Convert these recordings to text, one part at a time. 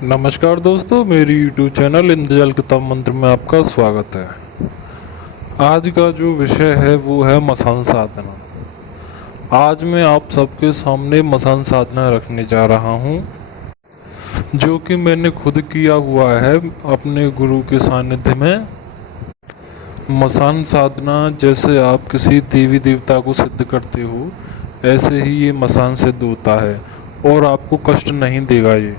नमस्कार दोस्तों, मेरी YouTube चैनल इंद्रजाल किताब मंत्र में आपका स्वागत है। आज का जो विषय है वो है मसान साधना। आज मैं आप सबके सामने मसान साधना रखने जा रहा हूँ, जो कि मैंने खुद किया हुआ है अपने गुरु के सानिध्य में। मसान साधना जैसे आप किसी देवी देवता को सिद्ध करते हो, ऐसे ही ये मसान सिद्ध होता है और आपको कष्ट नहीं देगा। ये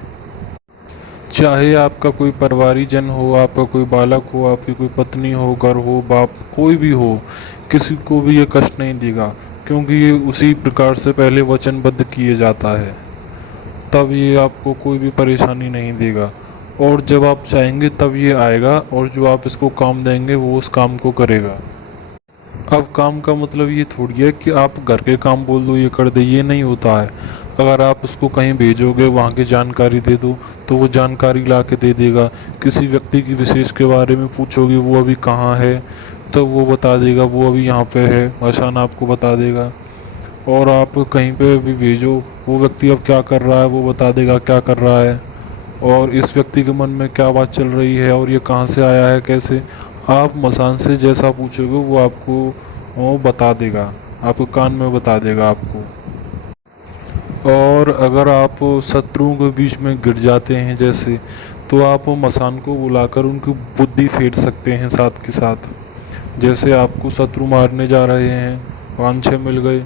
चाहे आपका कोई परिवारीजन हो, आपका कोई बालक हो, आपकी कोई पत्नी हो, घर हो, बाप, कोई भी हो, किसी को भी ये कष्ट नहीं देगा, क्योंकि ये उसी प्रकार से पहले वचनबद्ध किए जाता है। तब ये आपको कोई भी परेशानी नहीं देगा और जब आप चाहेंगे तब ये आएगा और जो आप इसको काम देंगे वो उस काम को करेगा। अब काम का मतलब ये थोड़ी है कि आप घर के काम बोल दो ये कर दे, ये नहीं होता है। अगर आप उसको कहीं भेजोगे, वहाँ की जानकारी दे दो तो वो जानकारी ला के दे देगा। किसी व्यक्ति की विशेष के बारे में पूछोगे, वो अभी कहाँ है, तो वो बता देगा वो अभी यहाँ पे है, मसान आपको बता देगा। और आप कहीं पे भी भेजो, वो व्यक्ति अब क्या कर रहा है वो बता देगा क्या कर रहा है, और इस व्यक्ति के मन में क्या बात चल रही है और ये कहाँ से आया है, कैसे। आप मसान से जैसा पूछोगे वो आपको वो बता देगा, आपको कान में बता देगा आपको। और अगर आप शत्रुओं के बीच में गिर जाते हैं जैसे, तो आप मसान को बुलाकर उनकी बुद्धि फेर सकते हैं साथ के साथ। जैसे आपको शत्रु मारने जा रहे हैं, 5-6 मिल गए,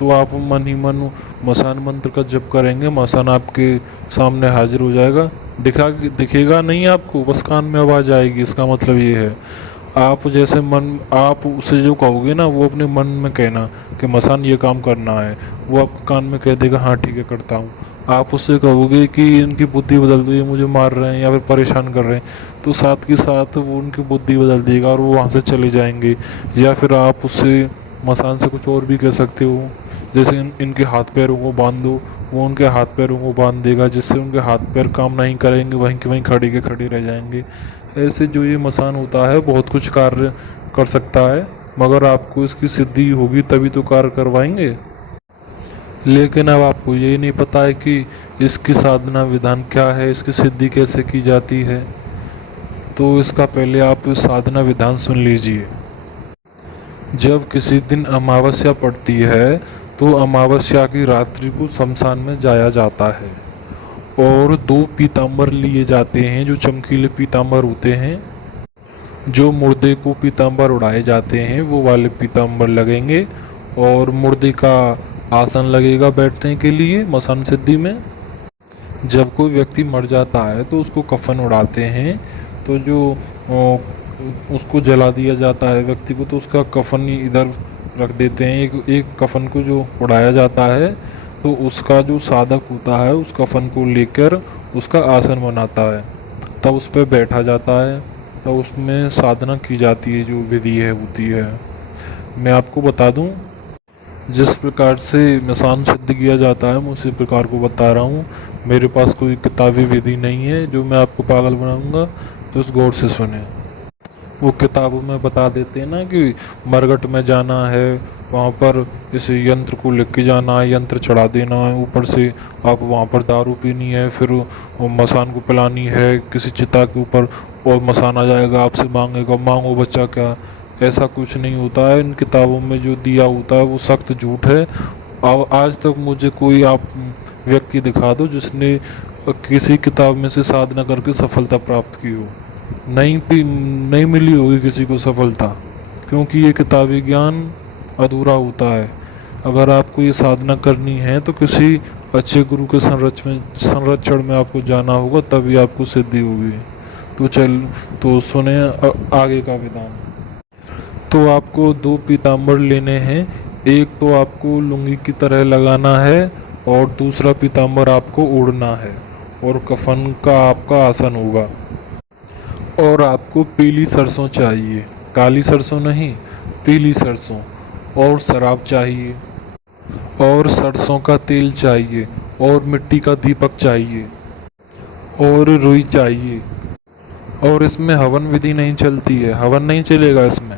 तो आप मन ही मन मसान मंत्र का जप करेंगे, मसान आपके सामने हाजिर हो जाएगा। दिखेगा नहीं आपको, बस कान में आवाज़ आएगी। इसका मतलब ये है, आप जैसे मन, आप उसे जो कहोगे ना वो अपने मन में कहना कि मसान ये काम करना है, वो आपके कान में कह देगा हाँ ठीक है करता हूँ। आप उससे कहोगे कि इनकी बुद्धि बदल दो, ये मुझे मार रहे हैं या फिर परेशान कर रहे हैं, तो साथ के साथ वो उनकी बुद्धि बदल देगा और वो वहाँ से चले जाएंगे। या फिर आप उससे मसान से कुछ और भी कह सकते हो, जैसे इनके हाथ पैरों को बांध दो, वो उनके हाथ पैरों को बांध देगा, जिससे उनके हाथ पैर काम नहीं करेंगे, वहीं के वहीं खड़े के खड़े रह जाएंगे। ऐसे जो ये मसान होता है बहुत कुछ कार्य कर सकता है, मगर आपको इसकी सिद्धि होगी तभी तो कार्य करवाएंगे। लेकिन अब आपको ये नहीं पता है कि इसकी साधना विधान क्या है, इसकी सिद्धि कैसे की जाती है। तो इसका पहले आप साधना विधान सुन लीजिए। जब किसी दिन अमावस्या पड़ती है तो अमावस्या की रात्रि को शमशान में जाया जाता है और 2 पीताम्बर लिए जाते हैं, जो चमकीले पीताम्बर होते हैं। जो मुर्दे को पीताम्बर उड़ाए जाते हैं वो वाले पीताम्बर लगेंगे और मुर्दे का आसन लगेगा बैठने के लिए मसान सिद्धि में। जब कोई व्यक्ति मर जाता है तो उसको कफन उड़ाते हैं, तो जो उसको जला दिया जाता है व्यक्ति को, तो उसका कफन इधर रख देते हैं। एक कफन को जो उड़ाया जाता है तो उसका जो साधक होता है उस कफन को लेकर उसका आसन बनाता है, तब उस पर बैठा जाता है, तब उसमें साधना की जाती है, जो विधि है होती है। मैं आपको बता दूं, जिस प्रकार से मसान सिद्ध किया जाता है मैं उसी प्रकार को बता रहा हूँ। मेरे पास कोई किताबी विधि नहीं है जो मैं आपको पागल बनाऊंगा, तो उस गौर से सुने। वो किताबों में बता देते हैं ना कि मरघट में जाना है, वहाँ पर इस यंत्र को लिख के जाना है, यंत्र चढ़ा देना है, ऊपर से आप वहाँ पर दारू पीनी है, फिर वो मसान को पिलानी है किसी चिता के ऊपर, और मसान आ जाएगा आपसे मांगेगा मांगो बच्चा क्या। ऐसा कुछ नहीं होता है। इन किताबों में जो दिया होता है वो सख्त झूठ है। अब आज तक मुझे कोई आप व्यक्ति दिखा दो जिसने किसी किताब में से साधना करके सफलता प्राप्त की हो। नहीं मिली होगी किसी को सफलता, क्योंकि ये किताबी ज्ञान अधूरा होता है। अगर आपको ये साधना करनी है तो किसी अच्छे गुरु के संरक्षण में आपको जाना होगा, तभी आपको सिद्धि होगी। तो सुने आगे का विधान। तो आपको 2 पीताम्बर लेने हैं। एक तो आपको लुंगी की तरह लगाना है और दूसरा पीताम्बर आपको ओढ़ना है, और कफन का आपका आसन होगा। और आपको पीली सरसों चाहिए, काली सरसों नहीं, पीली सरसों। और शराब चाहिए, और सरसों का तेल चाहिए, और मिट्टी का दीपक चाहिए, और रुई चाहिए। और इसमें हवन विधि नहीं चलती है, हवन नहीं चलेगा इसमें।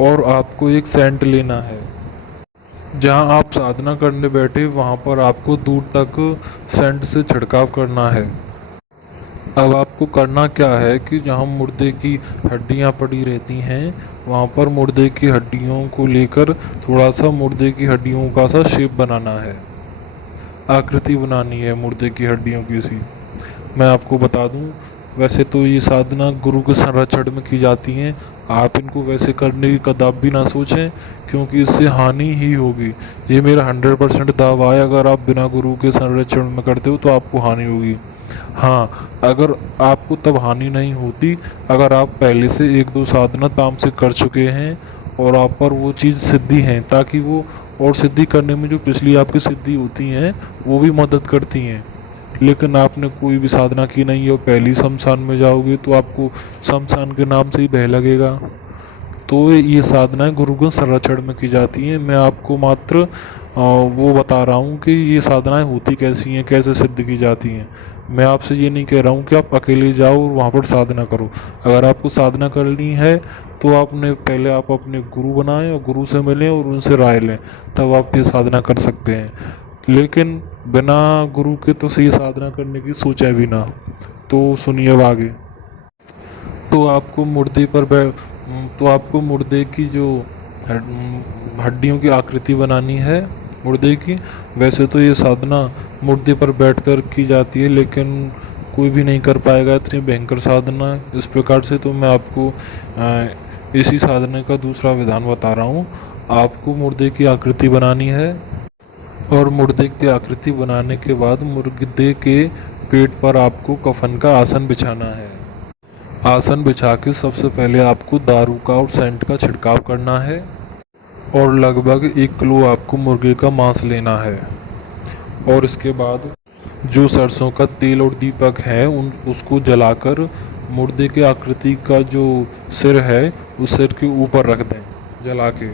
और आपको एक सेंट लेना है। जहाँ आप साधना करने बैठे वहाँ पर आपको दूर तक सेंट से छिड़काव करना है। अब आपको करना क्या है कि जहाँ मुर्दे की हड्डियाँ पड़ी रहती हैं वहाँ पर मुर्दे की हड्डियों को लेकर थोड़ा सा मुर्दे की हड्डियों का सा शेप बनाना है, आकृति बनानी है मुर्दे की हड्डियों की सी। मैं आपको बता दूं, वैसे तो ये साधना गुरु के संरक्षण में की जाती हैं। आप इनको वैसे करने की कदापि ना सोचें, क्योंकि इससे हानि ही होगी। ये मेरा 100% दावा है, अगर आप बिना गुरु के संरक्षण में करते हो तो आपको हानि होगी। हाँ, अगर आपको तब हानि नहीं होती अगर आप पहले से 1-2 साधना ताम से कर चुके हैं और आप पर वो चीज़ सिद्धि हैं, ताकि वो और सिद्धि करने में जो पिछली आपकी सिद्धि होती हैं वो भी मदद करती हैं। लेकिन आपने कोई भी साधना की नहीं है और पहली शमशान में जाओगे तो आपको शमशान के नाम से ही भय लगेगा। तो ये साधनाएं गुरु के संरक्षण में की जाती हैं। मैं आपको मात्र वो बता रहा हूँ कि ये साधनाएं होती कैसी हैं, कैसे सिद्ध की जाती हैं। मैं आपसे ये नहीं कह रहा हूँ कि आप अकेले जाओ और वहाँ पर साधना करो। अगर आपको साधना करनी है तो आपने पहले आप अपने गुरु बनाएं और गुरु से मिलें और उनसे राय लें, तब आप ये साधना कर सकते हैं। लेकिन बिना गुरु के तो ये साधना करने की सोचा भी ना। तो सुनिए अब आगे। तो आपको मुर्दे पर तो आपको मुर्दे की जो हड्डियों की आकृति बनानी है मुर्दे की। वैसे तो ये साधना मुर्दे पर बैठकर की जाती है, लेकिन कोई भी नहीं कर पाएगा इतनी भयंकर साधना इस प्रकार से। तो मैं आपको इसी साधना का दूसरा विधान बता रहा हूँ। आपको मुर्दे की आकृति बनानी है और मुर्दे की आकृति बनाने के बाद मुर्दे के पेट पर आपको कफन का आसन बिछाना है। आसन बिछा के सबसे पहले आपको दारू का और सेंट का छिड़काव करना है और लगभग 1 किलो आपको मुर्गे का मांस लेना है। और इसके बाद जो सरसों का तेल और दीपक है उसको जलाकर मुर्दे के आकृति का जो सिर है उस सिर के ऊपर रख दें जला के।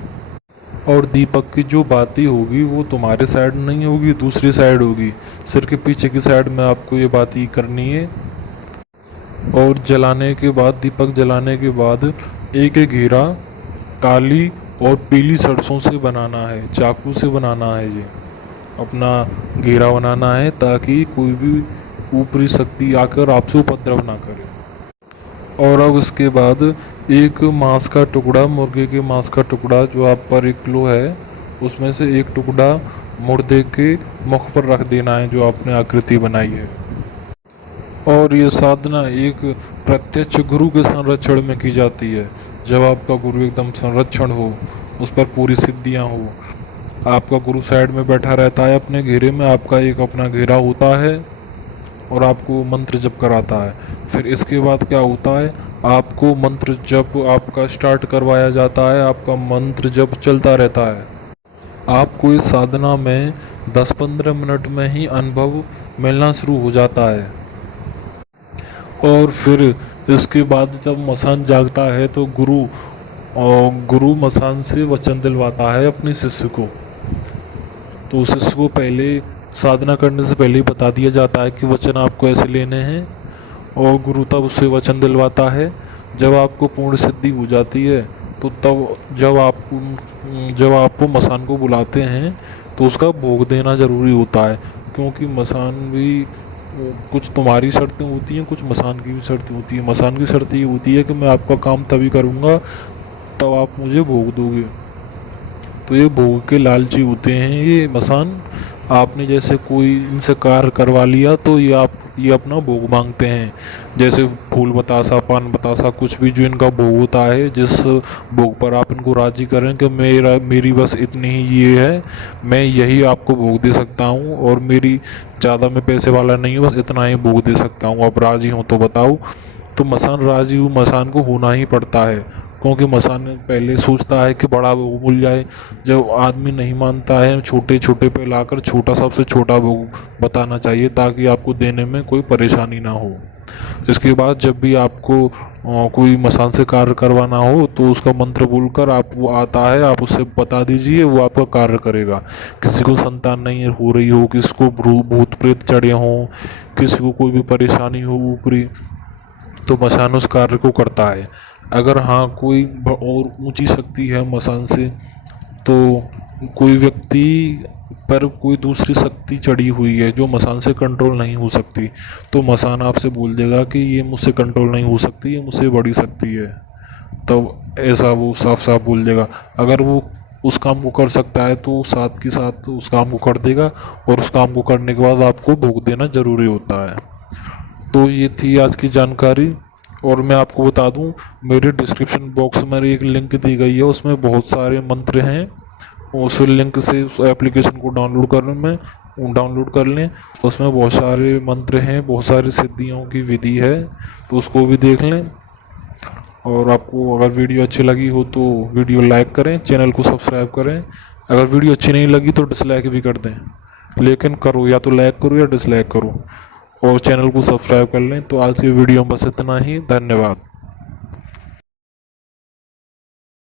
और दीपक की जो बाती होगी वो तुम्हारे साइड नहीं होगी, दूसरी साइड होगी, सिर के पीछे की साइड में आपको ये बाती करनी है। और जलाने के बाद, दीपक जलाने के बाद एक एक घेरा काली और पीली सरसों से बनाना है, चाकू से बनाना है। जी अपना घेरा बनाना है ताकि कोई भी ऊपरी शक्ति आकर आपसे उपद्रव ना करे। और अब इसके बाद एक मांस का टुकड़ा, मुर्गे के मांस का टुकड़ा जो आप पर 1 किलो है उसमें से एक टुकड़ा मुर्दे के मुख पर रख देना है जो आपने आकृति बनाई है। और ये साधना एक प्रत्यक्ष गुरु के संरक्षण में की जाती है। जब आपका गुरु एकदम संरक्षण हो, उस पर पूरी सिद्धियां हो, आपका गुरु साइड में बैठा रहता है अपने घेरे में, आपका एक अपना घेरा होता है और आपको मंत्र जप कराता है। फिर इसके बाद क्या होता है, आपको मंत्र जप आपका स्टार्ट करवाया जाता है, आपका मंत्र जप चलता रहता है। आपको इस साधना में 10-15 मिनट में ही अनुभव मिलना शुरू हो जाता है। और फिर इसके बाद जब मसान जागता है तो गुरु मसान से वचन दिलवाता है अपने शिष्य को। तो शिष्य को पहले साधना करने से पहले ही बता दिया जाता है कि वचन आपको ऐसे लेने हैं, और गुरु तब उससे वचन दिलवाता है। जब आपको पूर्ण सिद्धि हो जाती है तो तब जब आप मसान को बुलाते हैं तो उसका भोग देना ज़रूरी होता है, क्योंकि मसान भी कुछ तुम्हारी शर्तें होती हैं, कुछ मसान की भी शर्तें होती है। मसान की शर्त ये होती है कि मैं आपका काम तभी करूँगा तब आप मुझे भोग दोगे। तो ये भोग के लालची होते हैं ये मसान। आपने जैसे कोई इनसे कार्य करवा लिया तो ये अपना भोग मांगते हैं, जैसे फूल बतासा, पान बतासा, कुछ भी जो इनका भोग होता है, जिस भोग पर आप इनको राजी करें कि मेरी बस इतनी ही ये है, मैं यही आपको भोग दे सकता हूँ और मेरी ज़्यादा मैं पैसे वाला नहीं हूँ, बस इतना ही भोग दे सकता हूँ, आप राजी हो तो बताओ। तो मसान राजी हूँ, मसान को होना ही पड़ता है, क्योंकि मसान पहले सोचता है कि बड़ा भोग मिल जाए। जब आदमी नहीं मानता है, छोटे छोटे पे लाकर छोटा, सबसे छोटा भोग बताना चाहिए ताकि आपको देने में कोई परेशानी ना हो। इसके बाद जब भी आपको कोई मसान से कार्य करवाना हो तो उसका मंत्र बोलकर आप, वो आता है, आप उससे बता दीजिए, वो आपका कार्य करेगा। किसी को संतान नहीं हो रही हो, किसी को भूत प्रेत चढ़े हों, किसी को कोई भी परेशानी हो ऊपरी, तो मसान उस कार्य को करता है। अगर हाँ कोई और ऊंची शक्ति है मसान से तो कोई व्यक्ति पर कोई दूसरी शक्ति चढ़ी हुई है जो मसान से कंट्रोल नहीं हो सकती, तो मसान आपसे बोल देगा कि ये मुझसे कंट्रोल नहीं हो सकती, ये मुझसे बड़ी शक्ति है। तब ऐसा वो साफ साफ बोल देगा। अगर वो उस काम को कर सकता है तो साथ के साथ उस काम को कर देगा, और उस काम को करने के बाद आपको भोग देना ज़रूरी होता है। तो ये थी आज की जानकारी। और मैं आपको बता दूं, मेरे डिस्क्रिप्शन बॉक्स में एक लिंक दी गई है, उसमें बहुत सारे मंत्र हैं। उस लिंक से उस एप्लीकेशन को डाउनलोड कर लें। उसमें बहुत सारे मंत्र हैं, बहुत सारी सिद्धियों की विधि है, तो उसको भी देख लें। और आपको अगर वीडियो अच्छी लगी हो तो वीडियो लाइक करें, चैनल को सब्सक्राइब करें। अगर वीडियो अच्छी नहीं लगी तो डिसलाइक भी कर दें, लेकिन करो, या तो लाइक करो या डिसलाइक करो, और चैनल को सब्सक्राइब कर लें। तो आज की वीडियो में बस इतना ही। धन्यवाद।